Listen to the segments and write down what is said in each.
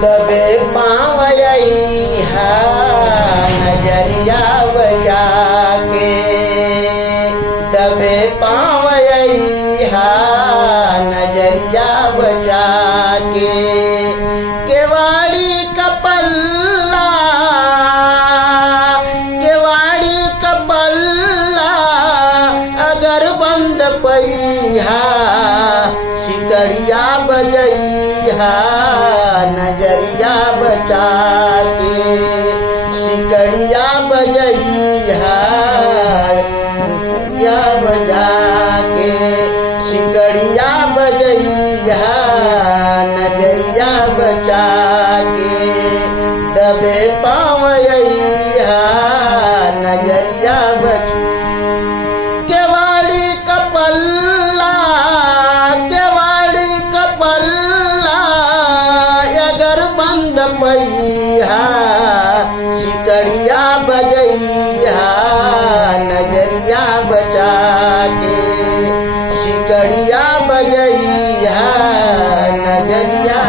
दबे पाँव हा नजरिया बजा के, दबे पाँव हा नजरिया बजा के, केवाड़ी कपल्ला अगर बंद पैहा सिकड़िया बजैहा नजरिया बचा के, सिकड़िया बजैहा नजरिया बजा के, सिकड़िया बजैहा नजरिया बचा के, दबे पाँव नजरिया बचा केवाड़ी कपल्ला अगर बंद पैहा सिकड़िया बजैहा नजरिया बचा के, सिकड़िया बजैहा नजरिया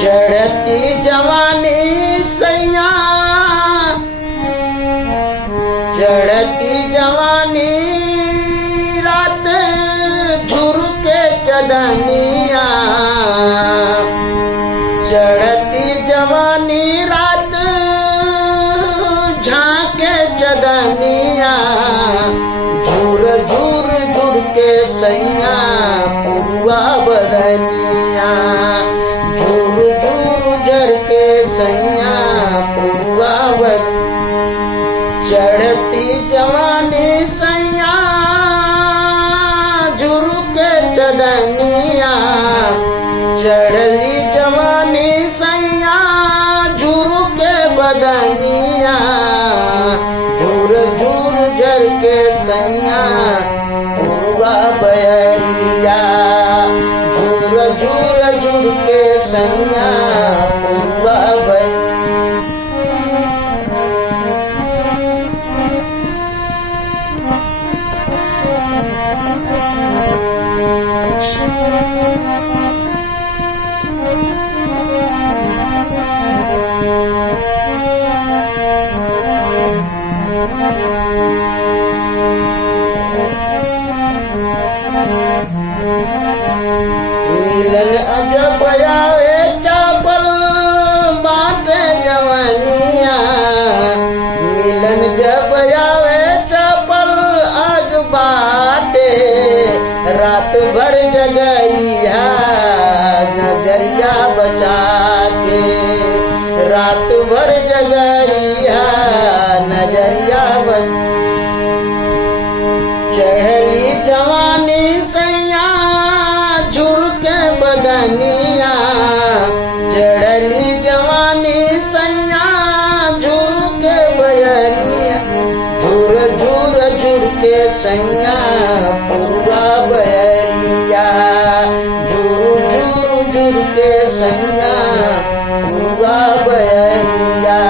चढ़ती जवानी सैया, चढ़ती जवानी रात झुरके चदनिया, चढ़ती जवानी रात झांके चदनिया, झूर झूर झूर के सैया पुरुआ बदनिया, झूर झूर झर के सैया पुरुआ बदनिया, चढ़ती जवानी सैया झुरके चदनिया, चढ़ली जवानी सैया झुरके बदनिया, झूर झूर झर के सैया पुरुआ बयरिया, झूर झूर झूर के सैया पुरुआ बयरिया, मिलन अजब आवे चापल बाटे जवनिया, मिलन जब आवे चापल आग बाटे, रात भर जगैया नजरिया बचा के, रात भर जगैया नजरिया बचा, चढ़ली जवानी सैया झुरके बदनिया, चढ़ली जवानी सैया झुरके बदनिया, झूर झूर झूर के सैया पुरुआ बयरिया, झूर झूर झूर के सैया पुरुआ बयरिया,